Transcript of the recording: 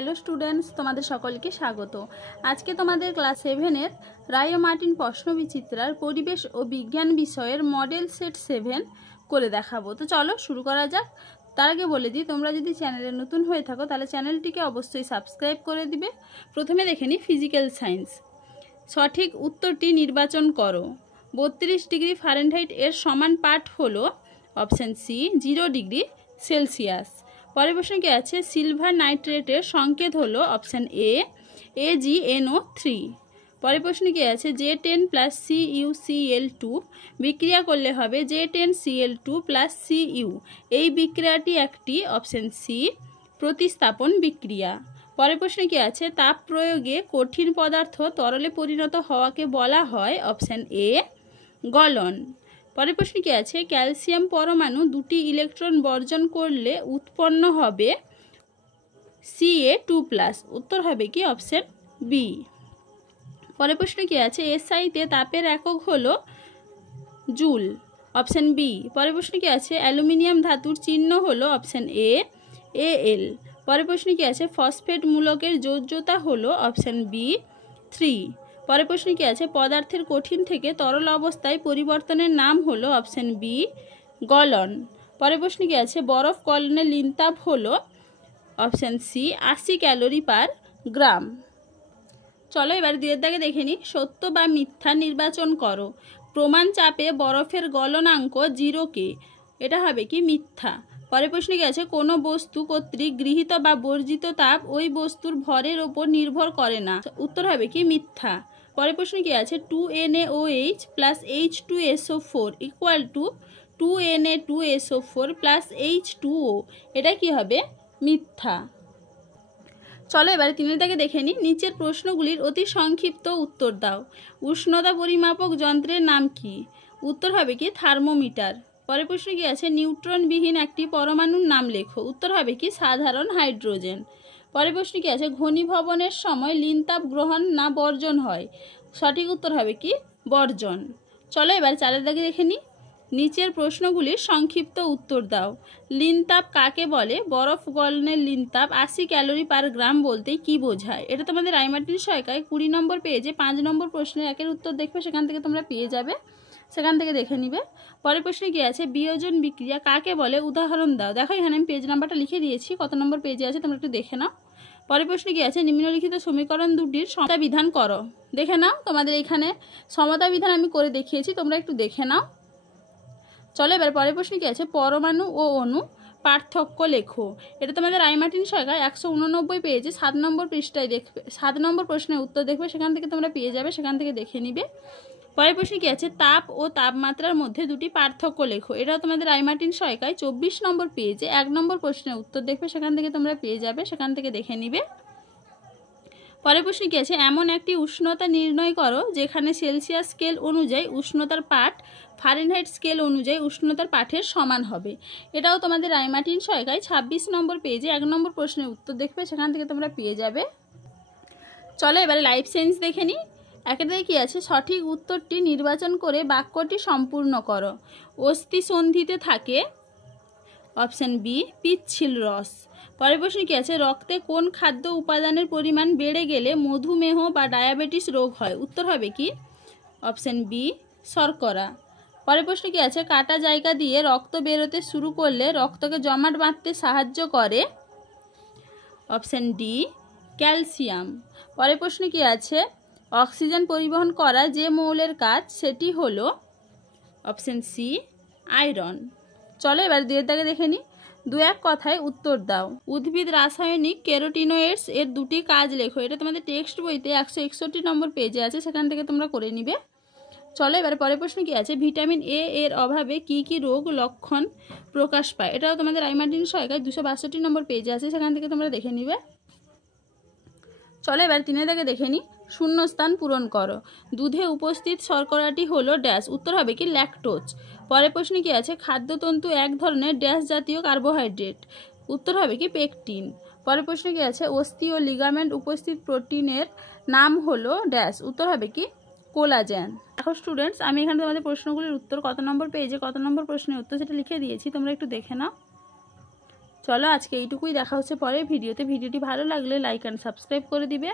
Hello students, তোমাদের সকলকে স্বাগত। আজকে তোমাদের ক্লাস 7-এর রায় ও মার্টিন প্রশ্নবিচিত্রার পরিবেশ ও বিজ্ঞান বিষয়ের মডেল সেট 7 করে দেখাবো। তো চলো শুরু করা যাক। তার আগে বলে দিই, তোমরা যদি চ্যানেলে নতুন হয়ে থাকো তাহলে চ্যানেলটিকে অবশ্যই সাবস্ক্রাইব করে দিবে। প্রথমে দেখে নিই ফিজিক্যাল সায়েন্স। সঠিক উত্তরটি নির্বাচন করো। 32 ডিগ্রি ফারেনহাইট এর সমান পাঠ হলো অপশান সি 0 ডিগ্রি সেলসিয়াস। পরের প্রশ্ন কি আছে, সিলভার নাইট্রেটের সংকেত হলো অপশান এ AgNO3। পরের প্রশ্ন কি আছে, J10 + CuCl2 বিক্রিয়া করলে হবে J10Cl2 + Cu। এই বিক্রিয়াটি একটি অপশান সি প্রতিস্থাপন বিক্রিয়া। পরের প্রশ্ন কি আছে, তাপ প্রয়োগে কঠিন পদার্থ তরলে পরিণত হওয়াকে বলা হয় অপশান এ গলন। পরের প্রশ্ন কি আছে, ক্যালসিয়াম পরমাণু দুটি ইলেকট্রন বর্জন করলে উৎপন্ন হবে Ca2+। উত্তর হবে কি অপশান বি। পরের প্রশ্ন কি আছে, এসআইতে তাপের একক হলো জুল, অপশান বি। পরের প্রশ্ন কি আছে, অ্যালুমিনিয়াম ধাতুর চিহ্ন হলো অপশান এ Al। পরের প্রশ্ন কি আছে, ফসফেট মূলকের যোজ্যতা হলো অপশান বি 3। পরের প্রশ্ন কি আছে, পদার্থের কঠিন থেকে তরল অবস্থায় পরিবর্তনের নাম হলো অপশান বি গলন। পরের প্রশ্ন কি আছে, বরফ গলনের লিনতাপ হলো অপশান সি 80 ক্যালোরি পার গ্রাম। চলো এবার দুয়ের দাগে দেখে নিই, সত্য বা মিথ্যা নির্বাচন করো। প্রমাণ চাপে বরফের গলনাঙ্ক 0 এটা হবে কি মিথ্যা। পরের প্রশ্নে কি আছে, কোনো বস্তু কর্তৃক গৃহীত বা বর্জিত তাপ ওই বস্তুর ভরের ওপর নির্ভর করে না। উত্তর হবে কি মিথ্যা। পরের প্রশ্ন কি আছে, 2NaOH + H2SO4 = 2Na2SO4 + H2O এটা কি হবে মিথ্যা। চলো এবারে 3 থেকে দেখে নিই, নিচের প্রশ্নগুলির অতি সংক্ষিপ্ত উত্তর দাও। উষ্ণতা পরিমাপক যন্ত্রের নাম কি? উত্তর হবে কি থার্মোমিটার। পরের প্রশ্ন কি আছে, নিউট্রনবিহীন একটি পরমাণুর নাম লেখো। উত্তর হবে কি সাধারণ হাইড্রোজেন। পরের প্রশ্ন কি আছে, ঘনীভবনের সময় লিনতাপ গ্রহণ না বর্জন হয়? সঠিক উত্তর হবে কি বর্জন। চলো এবার 4 দাগে দেখে নিই, নিচের প্রশ্নগুলির সংক্ষিপ্ত উত্তর দাও। লিনতাপ কাকে বলে? বরফ গলনের লিনতাপ 80 ক্যালোরি পার গ্রাম বলতে কি বোঝায়? এটা তোমাদের রায় মার্টিন সহায়িকায় 20 নম্বর পেজে 5 নম্বর প্রশ্নের একের উত্তর দেখবে, সেখান থেকে তোমরা পেয়ে যাবে, সেখান থেকে দেখে নিবে। পরের প্রশ্নে কি আছে, বিয়োজন বিক্রিয়া কাকে বলে? উদাহরণ দাও। দেখো এখানে আমি পেজ নাম্বারটা লিখে দিয়েছি, কত নম্বর পেজে আছে তোমরা একটু দেখে নাও। পরের প্রশ্নে কি আছে, নিম্নলিখিত সমীকরণ দুটির সমতা বিধান করো। দেখে নাও, তোমাদের এখানে সমতা বিধান আমি করে দেখিয়েছি, তোমরা একটু দেখে নাও। চলো এবার পরের প্রশ্ন কি আছে, পরমাণু ও অণু পার্থক্য লেখো। এটা তোমাদের রায় মার্টিন সহায়িকায় 189 পেজে 7 নম্বর পৃষ্ঠায় দেখবে, 7 নম্বর প্রশ্নের উত্তর দেখবে, সেখান থেকে তোমরা পেয়ে যাবে, সেখান থেকে দেখে নিবে। পরের প্রশ্ন কি আছে, তাপ ও তাপমাত্রার মধ্যে দুটি পার্থক্য লেখো। এটাও তোমাদের রায় মার্টিন সহায়িকায় 24 নম্বর পেজে 1 নম্বর প্রশ্নের উত্তর দেখবে, সেখান থেকে তোমরা পেয়ে যাবে, সেখান থেকে দেখে নিবে। পরের প্রশ্ন কি আছে, এমন একটি উষ্ণতা নির্ণয় করো যেখানে সেলসিয়াস স্কেল অনুযায়ী উষ্ণতার পাঠ ফারেনহাইট স্কেল অনুযায়ী উষ্ণতার পাঠের সমান হবে। এটাও তোমাদের রায় মার্টিন সহায়িকায় 26 নম্বর পেজে 1 নম্বর প্রশ্নের উত্তর দেখবে, সেখান থেকে তোমরা পেয়ে যাবে। চলো এবারে লাইফ সায়েন্স দেখে নিই। একেতে কি আছে, সঠিক উত্তরটি নির্বাচন করে বাক্যটি সম্পূর্ণ করো। অস্থি সন্ধিতে থাকে অপশান বি পিচ্ছিল রস। পরের প্রশ্ন কি আছে, রক্তে কোন খাদ্য উপাদানের পরিমাণ বেড়ে গেলে মধুমেহ বা ডায়াবেটিস রোগ হয়? উত্তর হবে কি অপশান বি শর্করা। পরের প্রশ্ন কি আছে, কাটা জায়গা দিয়ে রক্ত বেরোতে শুরু করলে রক্তকে জমাট বাঁধতে সাহায্য করে? Option D calcium. পরের প্রশ্ন কি আছে, অক্সিজেন পরিবহন করা যে মৌলের কাজ সেটি হলো অপশান সি আয়রন। চলো এবার 2 দাগে দেখে নিই, 2-1 কথায় উত্তর দাও। উদ্ভিদ রাসায়নিক ক্যারোটিনয়েডস এর দুটি কাজ লেখো। এটা তোমাদের টেক্সট বইতে 161 নম্বর পেজে আছে, সেখান থেকে তোমরা করে নিবে। চলো এবার পরের প্রশ্ন কি আছে, ভিটামিন এ এর অভাবে কি কি রোগ লক্ষণ প্রকাশ পায়? এটাও তোমাদের রায় মার্টিন সহায়িকায় 262 নম্বর পেজে আছে, সেখান থেকে তোমরা দেখে নিবে। চলো এবার 3 দাগে দেখে নিই, শূন্যস্থান পূরণ করো। দুধে উপস্থিত শর্করাটি হলো ড্যাশ। উত্তর হবে কি ল্যাকটোজ। পরের প্রশ্নে কি আছে, খাদ্যতন্তু এক ধরনের ড্যাশ জাতীয় কার্বোহাইড্রেট। উত্তর হবে কি পেকটিন। পরের প্রশ্নে কি আছে, অস্থি ও লিগামেন্ট উপস্থিত প্রোটিনের নাম হলো ড্যাশ। উত্তর হবে কি কোলাজেন। দেখো স্টুডেন্টস, আমি এখানে তোমাদের প্রশ্নগুলির উত্তর কত নম্বর পেজে কত নম্বর প্রশ্নের উত্তর সেটা লিখে দিয়েছি, তোমরা একটু দেখে নাও। চলো আজকে এইটুকুই, দেখা হচ্ছে পরের ভিডিওতে। ভিডিওটি ভালো লাগলে লাইক অ্যান্ড সাবস্ক্রাইব করে দিবে।